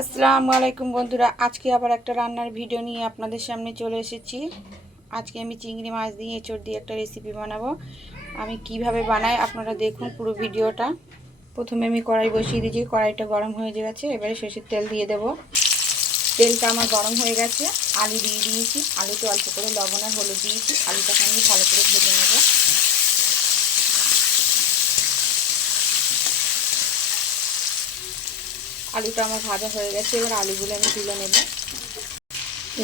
আসসালামু আলাইকুম বন্ধুরা, আজকে আবার একটা রান্নার ভিডিও নিয়ে আপনাদের সামনে চলে এসেছি। আজকে আমি চিংড়ি মাছ দিয়ে এঁচড় দিয়ে একটা রেসিপি বানাবো। আমি কিভাবে বানাই আপনারা দেখুন পুরো ভিডিওটা। প্রথমে আমি কড়াই বসিয়ে দিয়েছি, কড়াইটা গরম হয়ে গেছে। এবারে সরষের তেল দিয়ে দেব। তেলটা আমার গরম হয়ে গেছে, আলু দিয়ে দিয়েছি। আলুতে অল্প করে লবণ আর হলুদ দিয়েছি। আলুটাকে আমি ভালো করে ভেজে নেব। আলুটা আমার ভাজা হয়ে গেছে, এবার আলুগুলো আমি তুলে নেব।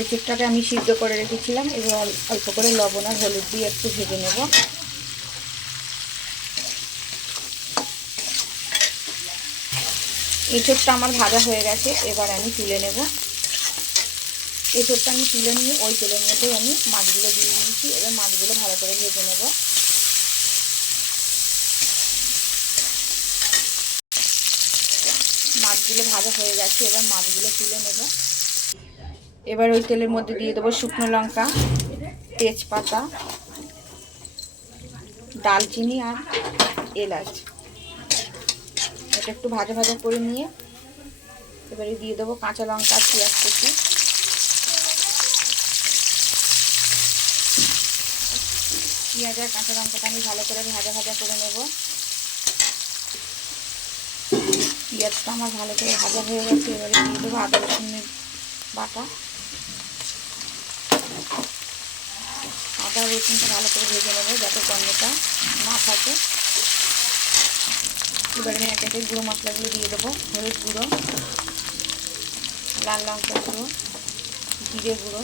এঁচড়টাকে আমি সিদ্ধ করে রেখেছিলাম, এবার অল্প করে লবণ আর হলুদ দিয়ে একটু ভেজে নেব। এঁচড়টা আমার ভাজা হয়ে গেছে, এবার আমি তুলে নেব। এঁচড়টা আমি তুলে নিয়ে ওই তেলের মধ্যে আমি মাছগুলো দিয়ে দিয়েছি। এবার মাছগুলো ভালো করে ভেজে নেব। মাছগুলো ভাজা হয়ে গেছে, এবার মাছগুলো তুলে নেব। এবার ওই তেলের মধ্যে দিয়ে দেবো শুকনো লঙ্কা, তেজপাতা, দালচিনি আর এলাচ। এটা একটু ভাজা ভাজা করে নিয়ে এবারে দিয়ে দেবো কাঁচা লঙ্কা আর পেঁয়াজ কুচি। পেঁয়াজ আর কাঁচা লঙ্কাটা আমি ভালো করে ভাজা ভাজা করে নেব। পেঁয়াজটা আমার ভালো করে ভাজা হয়ে গেছে, এবারে দিয়ে দেবো আদা রসুনের বাটা। আদা রসুনটা ভালো করে ভেজে নেবো যাতে গন্ধটা না থাকে। এবারে আমি এক একে গুঁড়ো মশলাগুলো দিয়ে দেবো। হলুদ গুঁড়ো, লাল লঙ্কা গুঁড়ো, জিরে গুঁড়ো,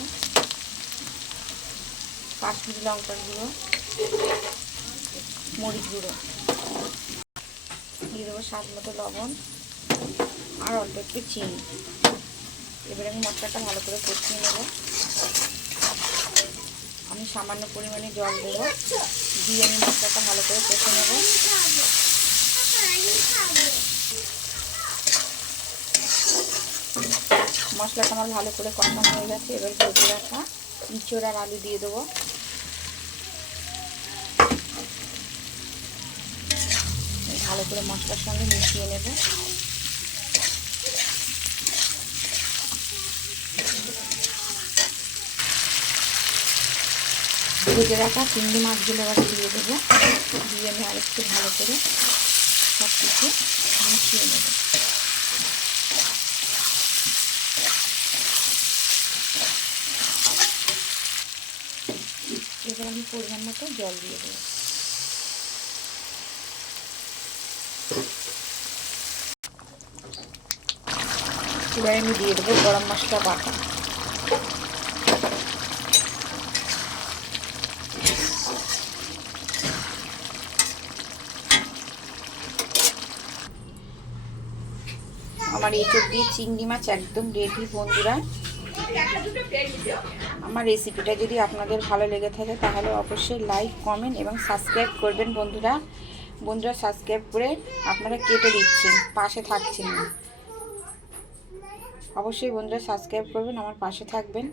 কাশ্মীরি লঙ্কার গুঁড়ো, মরিচ গুঁড়ো, দিয়ে দেবো স্বাদ মতো লবণ আর অল্প একটু চিনি। এবারে আমি মশলাটা ভালো করে কষিয়ে নেব। আমি সামান্য পরিমাণে জল দেবো, দিয়ে আমি মশলাটা ভালো করে কষে নেব। মশলাটা আমার ভালো করে কষানো হয়ে গেছে, এবার ভেজে রাখা এঁচড় আর আলু দিয়ে দেবো। ভালো করে মশলার সঙ্গে মিশিয়ে নেব। ভেজে রাখা চিংড়ি মাছগুলো আবার দিয়ে দেবো। দিয়ে আমি আরেকটু ভালো করে সব কিছু মিশিয়ে নেব। এবার আমি পরিমাণ মতো জল দিয়ে দেবো। এবার আমি দিয়ে দেবো গরম মশলা বাটা। আমার এঁচড় দিয়ে চিংড়ি মাছ একদম রেডি বন্ধুরা। আমার রেসিপিটা যদি আপনাদের ভালো লেগে থাকে তাহলে অবশ্যই লাইক, কমেন্ট এবং সাবস্ক্রাইব করবেন বন্ধুরা। সাবস্ক্রাইব করে আপনারা কেটে দিচ্ছেন, পাশে থাকছেন না। অবশ্যই বন্ধুরা সাবস্ক্রাইব করবেন, আমার পাশে থাকবেন।